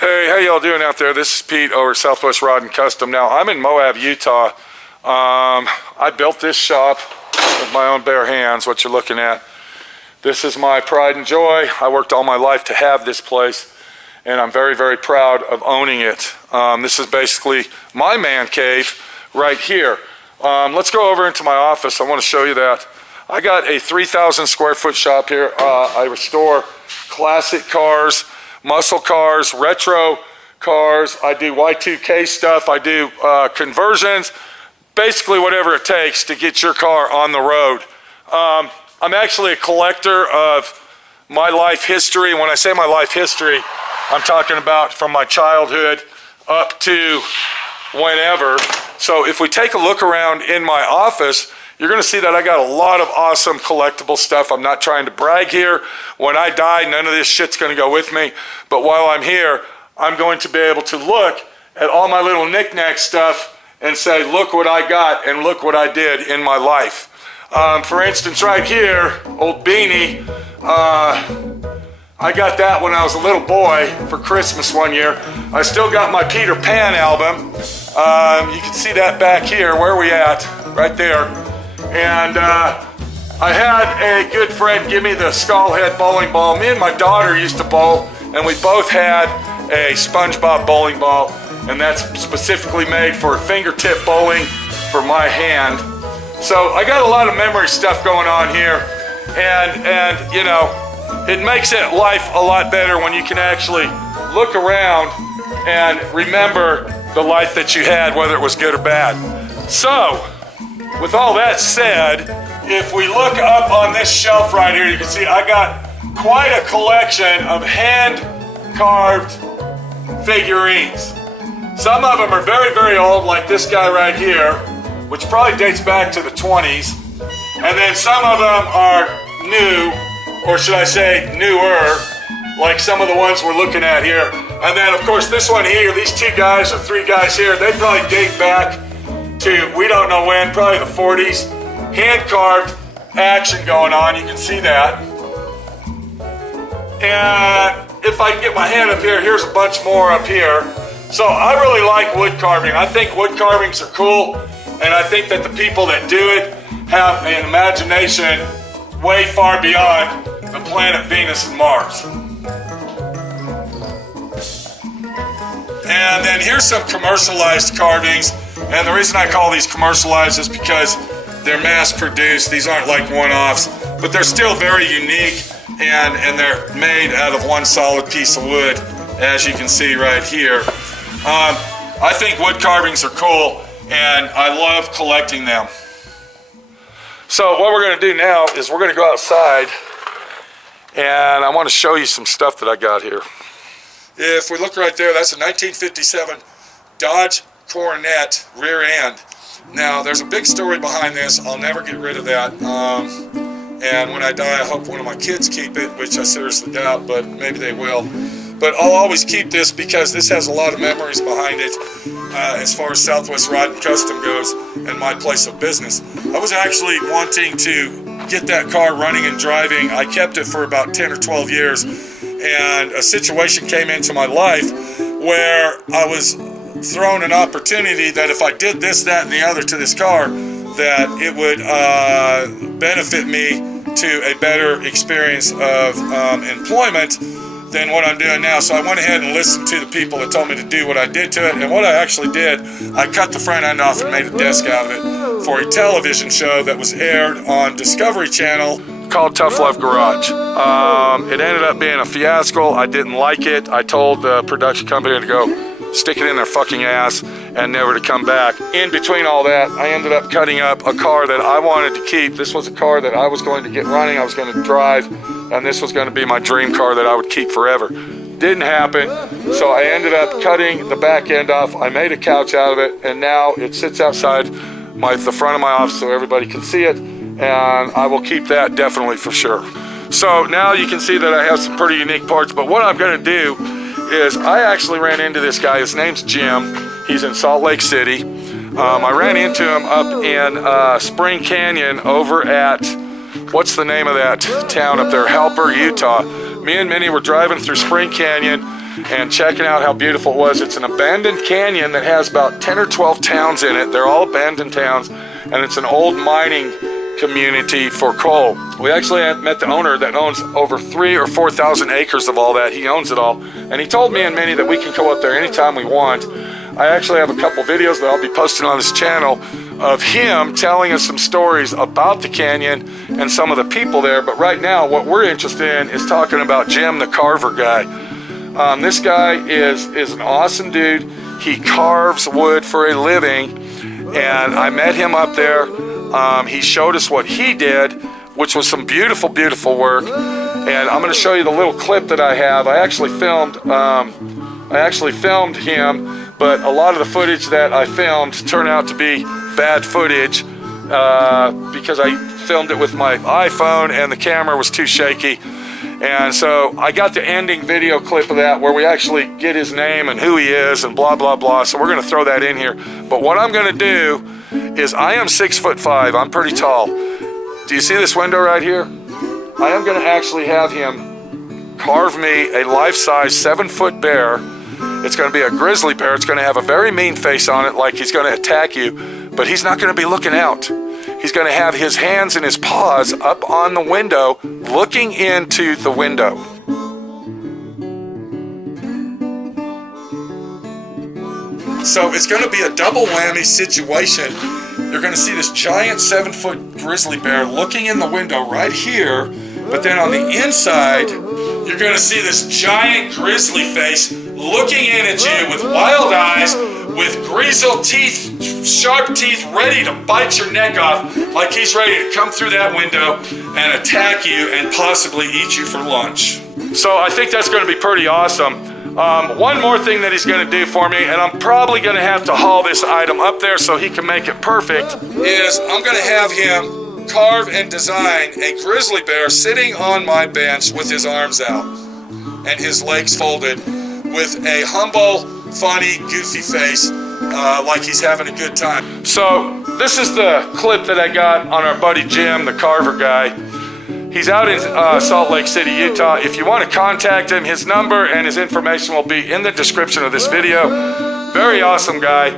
Hey, how y'all doing out there? This is Pete over at Southwest Rod and Custom. Now, I'm in Moab, Utah. I built this shop with my own bare hands, what you're looking at. This is my pride and joy. I worked all my life to have this place, and I'm very, very proud of owning it. This is basically my man cave right here. Let's go over into my office. I want to show you that. I got a 3,000 square foot shop here. I restore classic cars, muscle cars, retro cars. I do Y2K stuff. I do conversions, basically whatever it takes to get your car on the road. I'm actually a collector of my life history. When I say my life history, I'm talking about from my childhood up to whenever. So if we take a look around in my office, you're gonna see that I got a lot of awesome collectible stuff. I'm not trying to brag here. When I die, none of this shit's gonna go with me. But while I'm here, I'm going to be able to look at all my little knick-knack stuff and say, look what I got and look what I did in my life. For instance, right here, old beanie, I got that when I was a little boy for Christmas one year. I still got my Peter Pan album. You can see that back here. Where are we at? Right there. And I had a good friend give me the Skullhead bowling ball. Me and my daughter used to bowl, and we both had a SpongeBob bowling ball, and that's specifically made for fingertip bowling for my hand. So I got a lot of memory stuff going on here, and you know, it makes it life a lot better when you can actually look around and remember the life that you had, whether it was good or bad. So, with all that said, if we look up on this shelf right here, you can see I got quite a collection of hand-carved figurines. Some of them are very, very old, like this guy right here, which probably dates back to the 20s. And then some of them are new, or should I say newer, like some of the ones we're looking at here. And then of course this one here, these two guys or three guys here, they probably date back to, we don't know when, probably the 40s. Hand-carved action going on, you can see that. And if I can get my hand up here, here's a bunch more up here. So I really like wood carving. I think wood carvings are cool, and I think that the people that do it have an imagination way far beyond the planet Venus and Mars. And then here's some commercialized carvings. And the reason I call these commercialized is because they're mass produced. These aren't like one-offs, but they're still very unique, and they're made out of one solid piece of wood, as you can see right here. I think wood carvings are cool, and I love collecting them. So what we're gonna do now is we're gonna go outside, and I wanna show you some stuff that I got here. If we look right there, that's a 1957 Dodge Coronet rear end. Now, there's a big story behind this. I'll never get rid of that. And when I die, I hope one of my kids keep it, which I seriously doubt, but maybe they will. But I'll always keep this because this has a lot of memories behind it as far as Southwest Rod and Custom goes and my place of business. I was actually wanting to get that car running and driving. I kept it for about 10 or 12 years, and a situation came into my life where I was thrown an opportunity that if I did this, that, and the other to this car, that it would benefit me to a better experience of employment than what I'm doing now. So I went ahead and listened to the people that told me to do what I did to it, and what I actually did, I cut the front end off and made a desk out of it for a television show that was aired on Discovery Channel called Tough Love Garage. It ended up being a fiasco. I didn't like it. I told the production company to go stick it in their fucking ass and never to come back. In between all that, I ended up cutting up a car that I wanted to keep. This was a car that I was going to get running, I was going to drive, and this was going to be my dream car that I would keep forever. Didn't happen, so I ended up cutting the back end off. I made a couch out of it, and now it sits outside the front of my office so everybody can see it, and I will keep that definitely for sure. So now you can see that I have some pretty unique parts, but what I'm going to do is I actually ran into this guy. His name's Jim. He's in Salt Lake City. I ran into him up in Spring Canyon over at, what's the name of that town up there? Helper, Utah. Me and Minnie were driving through Spring Canyon, and checking out how beautiful it was. It's an abandoned canyon that has about 10 or 12 towns in it. They're all abandoned towns, and it's an old mining community for coal. We actually met the owner that owns over 3,000 or 4,000 acres of all that. He owns it all, and he told me and Minnie that we can go up there anytime we want. I actually have a couple videos that I'll be posting on this channel of him telling us some stories about the canyon and some of the people there. But right now, what we're interested in is talking about Jim the Carver Guy. This guy is an awesome dude. He carves wood for a living, and I met him up there. He showed us what he did, which was some beautiful, beautiful work. And I'm going to show you the little clip that I have. I actually filmed him, but a lot of the footage that I filmed turned out to be bad footage because I filmed it with my iPhone and the camera was too shaky. And so I got the ending video clip of that where we actually get his name and who he is and blah, blah, blah. So we're going to throw that in here. But what I'm going to do is I am 6'5". I'm pretty tall. Do you see this window right here? I am going to actually have him carve me a life-size 7-foot bear. It's going to be a grizzly bear. It's going to have a very mean face on it, like he's going to attack you, but he's not going to be looking out. He's going to have his hands and his paws up on the window, looking into the window. So it's going to be a double whammy situation. You're going to see this giant 7-foot grizzly bear looking in the window right here, but then on the inside, you're going to see this giant grizzly face looking in at you with wild eyes, with grizzled teeth, sharp teeth, ready to bite your neck off, like he's ready to come through that window and attack you and possibly eat you for lunch. So I think that's going to be pretty awesome. One more thing that he's going to do for me, and I'm probably going to have to haul this item up there so he can make it perfect, is I'm going to have him carve and design a grizzly bear sitting on my bench with his arms out and his legs folded, with a humble, funny, goofy face, like he's having a good time. So this is the clip that I got on our buddy Jim, the Carver Guy. He's out in Salt Lake City, Utah. If you want to contact him, his number and his information will be in the description of this video. Very awesome guy.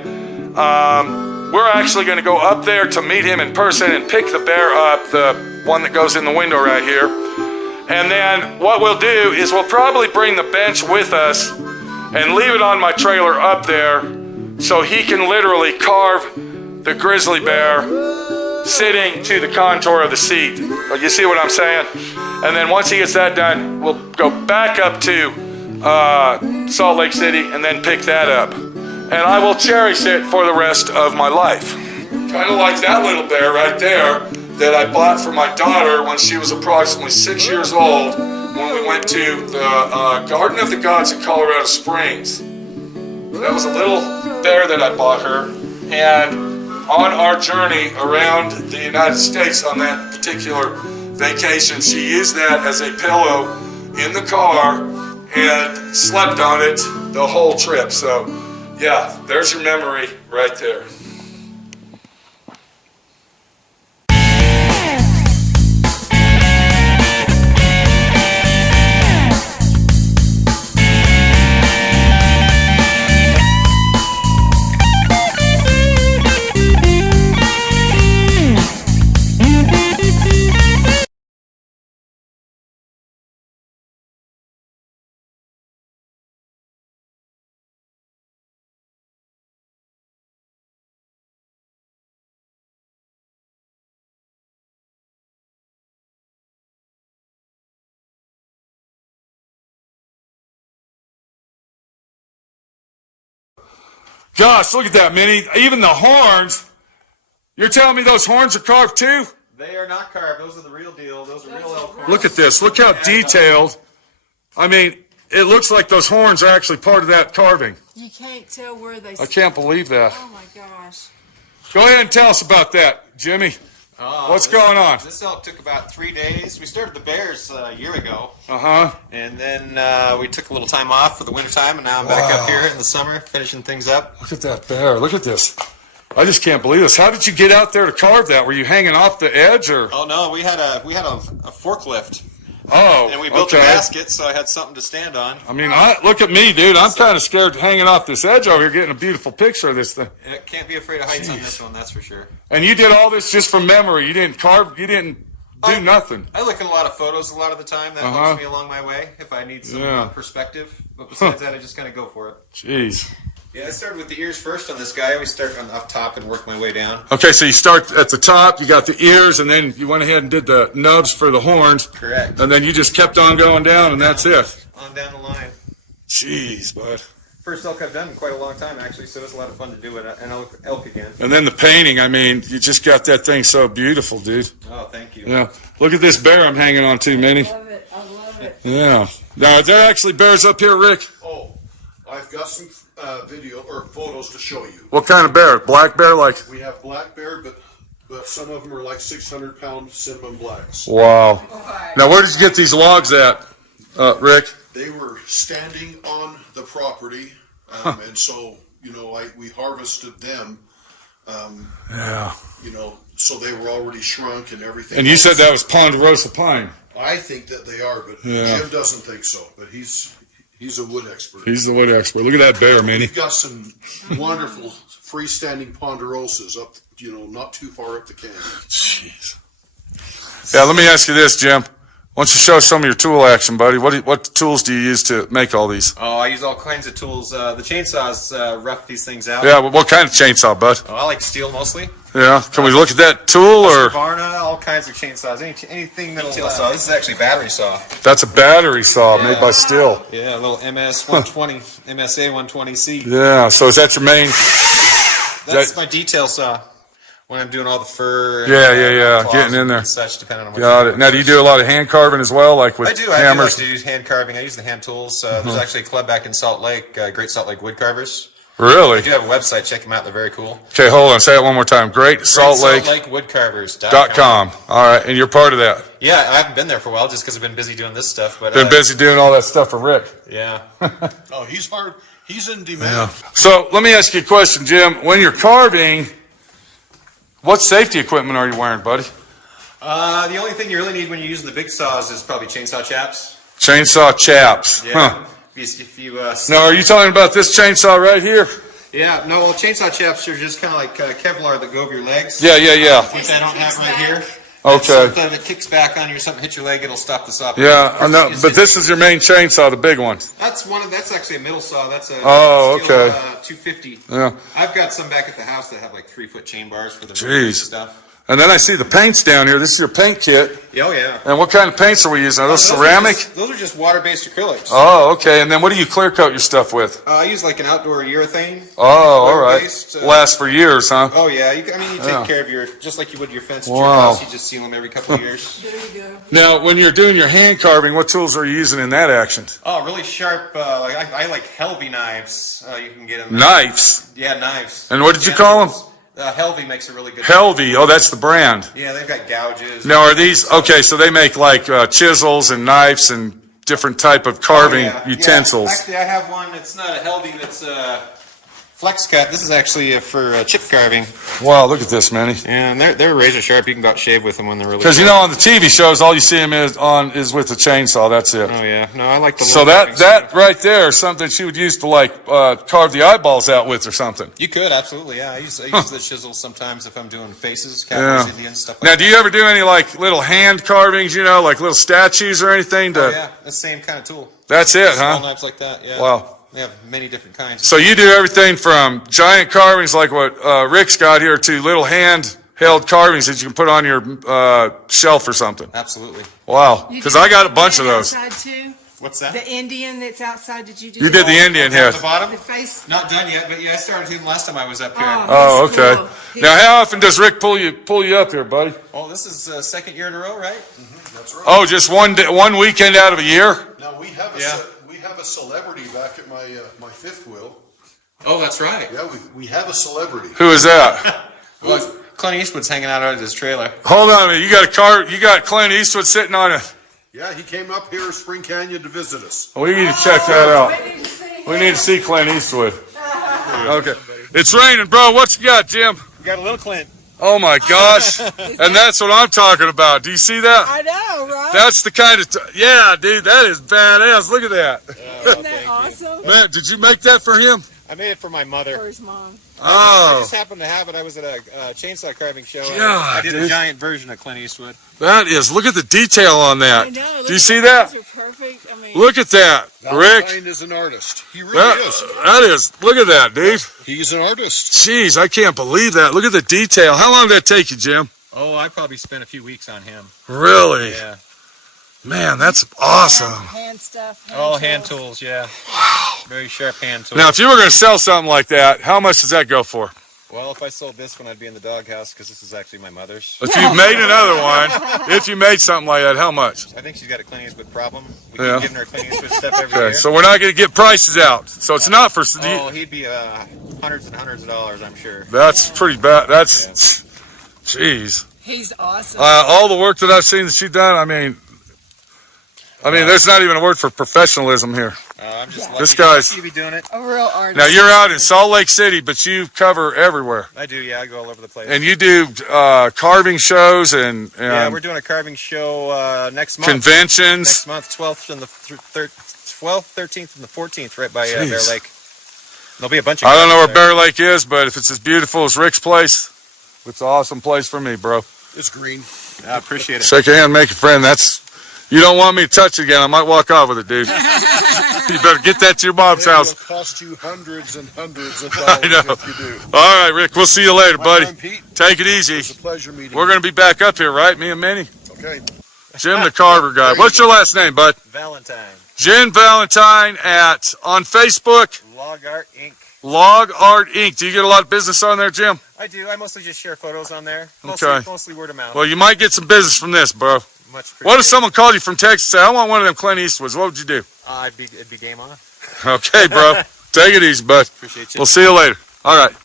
We're actually going to go up there to meet him in person and pick the bear up, the one that goes in the window right here. And then what we'll do is we'll probably bring the bench with us and leave it on my trailer up there so he can literally carve the grizzly bear sitting to the contour of the seat. You see what I'm saying? And then once he gets that done, we'll go back up to Salt Lake City and then pick that up. And I will cherish it for the rest of my life. Kind of like that little bear right there that I bought for my daughter when she was approximately 6 years old when we went to the Garden of the Gods in Colorado Springs. That was a little bear that I bought her, and on our journey around the United States on that particular vacation, she used that as a pillow in the car and slept on it the whole trip. So yeah, there's your memory right there. Gosh, look at that, Minnie. Even the horns. You're telling me those horns are carved too? They are not carved. Those are the real deal. Those are real elk horns. Look at this. Look how detailed. I mean, it looks like those horns are actually part of that carving. You can't tell where they I can't believe that. Oh my gosh. Go ahead and tell us about that, Jimmy. What's going on? This elk took about 3 days. We started the bears a year ago. And then we took a little time off for the winter time, and now I'm back up here in the summer finishing things up. Look at that bear. Look at this. I just can't believe this. How did you get out there to carve that? Were you hanging off the edge or? Oh no, we had a forklift Oh, And we built a basket, so I had something to stand on. I mean, look at me, dude. I'm kind of scared hanging off this edge over here, getting a beautiful picture of this thing. Can't be afraid of heights on this one, that's for sure. And you did all this just from memory. You didn't carve. You didn't do nothing. I look at a lot of photos a lot of the time. That helps me along my way if I need some perspective. But besides that, I just kind of go for it. Jeez. Yeah, I started with the ears first on this guy. I always start on up top and work my way down. Okay, so you start at the top, you got the ears, and then you went ahead and did the nubs for the horns. Correct. And then you just kept on going down, and that's it. On down the line. Jeez, bud. First elk I've done in quite a long time, actually, so it's a lot of fun to do it, an elk again. And then the painting, I mean, you just got that thing so beautiful, dude. Oh, thank you. Yeah. Look at this bear I'm hanging on to, Minnie. I love it. I love it. Yeah. Now, are there actually bears up here, Rick? Oh, I've got some video or photos to show you. What kind of bear? Black bear, like? We have black bear, but some of them are like 600-pound cinnamon blacks. Wow. Now, where did you get these logs at, Rick? They were standing on the property, and so we harvested them. Yeah. So they were already shrunk and everything. And you said that was ponderosa pine. I think that they are, but Jim doesn't think so. But he's a wood expert. He's the wood expert. Look at that bear, Minnie. We've got some wonderful freestanding ponderosas up, not too far up the canyon. Jeez. Yeah, let me ask you this, Jim. Why don't you show some of your tool action, buddy? What tools do you use to make all these? Oh, I use all kinds of tools. The chainsaws rough these things out. Yeah, what kind of chainsaw, bud? Oh, I like steel mostly. Yeah. Can we look at that tool or? Varna, all kinds of chainsaws. Anything that'll. Saw. This is actually a battery saw. That's a battery saw made by steel. Yeah, a little MS 120, MSA 120C. Yeah. So is that your main? That's my detail saw. When I'm doing all the fur. Yeah. Getting in there. And such, depending on what. Got it. Now, do you do a lot of hand carving as well, like with hammers? I do like to use hand carving. I use the hand tools. There's actually a club back in Salt Lake, Great Salt Lake Wood Carvers. Really? I do have a website. Check them out. They're very cool. Okay, hold on. Say it one more time. Great Salt Lake Woodcarvers.com. All right, and you're part of that. Yeah, I haven't been there for a while just because I've been busy doing this stuff. But been busy doing all that stuff for Rick. Yeah. Oh, he's hard. He's in demand. Yeah. So let me ask you a question, Jim. When you're carving, what safety equipment are you wearing, buddy? The only thing you really need when you're using the big saws is probably chainsaw chaps. Chainsaw chaps. Yeah. Huh. If you now, are you talking about this chainsaw right here? Yeah. No. Well, chainsaw chaps are just kind of like Kevlar that go over your legs. Yeah. Which I don't have right here. Okay. If it kicks back on you or something, hit your leg, it'll stop the saw. Yeah, I know. But this is your main chainsaw, the big one. That's actually a middle saw. That's a oh, steel, okay. 250. Yeah. I've got some back at the house that have like 3-foot chain bars for the Jeez. stuff. And then I see the paints down here. This is your paint kit. Oh, yeah. And what kind of paints are we using? Are those ceramic? Those are just water-based acrylics. Oh, okay. And then what do you clear coat your stuff with? I use like an outdoor urethane. Oh, all right. Water-based, Lasts for years, huh? Oh, yeah. You take care of just like you would your fence at your Wow. house. You just seal them every couple of years. There you go. Now, when you're doing your hand carving, what tools are you using in that action? Oh, really sharp. I like Helvey knives. You can get them. Knives? Yeah, knives. And what did you call them? Helvey makes a really good. Helvey. Oh, that's the brand. Yeah, they've got gouges. Now, are these, okay, so they make like chisels and knives and different type of carving utensils. Yeah. Actually, I have one. It's not a Helvey. That's flex cut. This is actually for chip carving. Wow, look at this, Manny. Yeah, and they're razor sharp. You can about shave with them when they're really. Because on the TV shows, all you see them is with the chainsaw. That's it. Oh yeah, no, I like the. So that right there is something she would use to like carve the eyeballs out with or something. You could absolutely, yeah. I use the chisels sometimes if I'm doing faces, cowboys, Indians, stuff like now, that. do you ever do any like little hand carvings? Like little statues or anything? Oh yeah, the same kind of tool. That's it, Small huh? knives like that. Yeah. Wow. We have many different kinds. So you do everything from giant carvings like what Rick's got here to little hand-held carvings that you can put on your shelf or something. Absolutely. Wow, because I got a bunch of those. Outside too? What's that? The Indian that's outside. Did you do? You did the Indian At head. the bottom? The face. Not done yet, but yeah, I started doing last time I was up here. Oh, he's okay. cool. Now, how often does Rick pull you up here, buddy? Oh, this is second year in a row, right? That's right. Oh, just one weekend out of a year? Now we have a celebrity back at my fifth wheel. Oh, that's right. Yeah, we have a celebrity. Who is that? Well, Clint Eastwood's hanging out at his trailer. Hold on a minute. You got Clint Eastwood sitting on it. Yeah, he came up here to Spring Canyon to visit us. We need to check that out. We need to to see Clint Eastwood. Okay. It's raining, bro. What you got, Jim? We got a little Clint. Oh my gosh. And that's what I'm talking about. Do you see that? I know, right? That's the kind of, yeah, dude, that is badass. Look at that. Isn't that awesome? Man, did you make that for him? I made it for my mother. For his mom. I Oh, just happened to have it. I was at a chainsaw carving show. and God, I did dude. a giant version of Clint Eastwood. that is, look at the detail on I that. know. Do you see that? Those are perfect. I mean, Look at that, Rick. Valentine is an artist. He really That, is. that is, look at that, dude. He's an artist. Jeez, I can't believe that. Look at the detail. How long did that take you, Jim? Oh, I probably spent a few weeks on him. Really? Yeah. Man, that's awesome. hand stuff. Oh, hand tools, yeah. Very sharp hand tools. Now, if you were going to sell something like that, how much does that go for? Well, if I sold this one, I'd be in the doghouse because this is actually my mother's. If you made another one, if you made something like that, how much? I think she's got a Clint Eastwood problem. We Yeah. keep giving her Clint Eastwood stuff every Okay, year. so we're not going to get prices out. So it's not for. Oh, he'd be hundreds and hundreds of dollars, I'm sure. That's pretty bad. That's, jeez. He's awesome. All the work that I've seen that she's done, I mean, there's not even a word for professionalism here. I'm just lucky, This guy's- lucky to be doing it. A real artist. Now you're out in Salt Lake City, but you cover everywhere, I do, yeah. I go all over the place. and you do carving shows and yeah, we're doing a carving show next month. conventions. Next month, 12th and the 12th, 13th, and the 14th, right by Bear Jeez. Lake. There'll be a bunch of. I don't know where carvings there. Bear Lake is, but if it's as beautiful as Rick's place, it's an awesome place for me, bro. It's green. I appreciate it. Shake a hand, make a friend. You don't want me to touch it again. I might walk off with it, dude. You better get that to your mom's It will house. cost you hundreds and hundreds of I dollars know. if you do. All right, Rick, we'll see you later, buddy. I'm Pete. Take it easy. It's a pleasure meeting We're going to be back up here, right? Me and Minnie? you. Okay. Jim the Carver Guy. What's your last name, bud? Valentine. Jen Valentine on Facebook, Log Art Inc. Log Art Inc. Do you get a lot of business on there, Jim? I do. I mostly just share photos on there. Okay. Mostly word of mouth. Well, you might get some business from this, bro. Much appreciated. What if someone called you from Texas and said, I want one of them Clint Eastwoods? What would you do? It'd be game on. Okay, bro. Take it easy, bud. Appreciate you. We'll see you later. All right.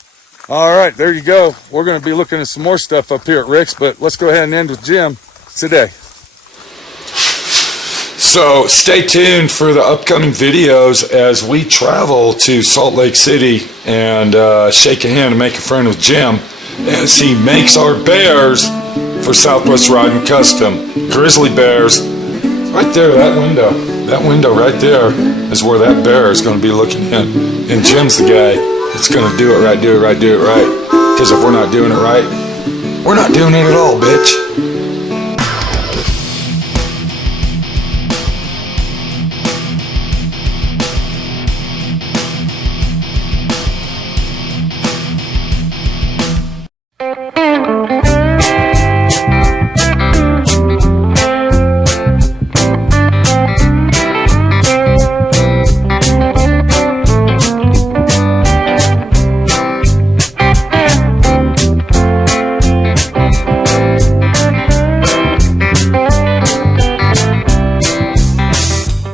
All right, there you go. We're going to be looking at some more stuff up here at Rick's, but let's go ahead and end with Jim today. So stay tuned for the upcoming videos as we travel to Salt Lake City and shake a hand and make a friend with Jim as he makes our bears for Southwest Riding Custom. Grizzly bears. Right there, that window right there is where that bear is going to be looking in. And Jim's the guy that's going to do it right. Because if we're not doing it right, we're not doing it at all, bitch.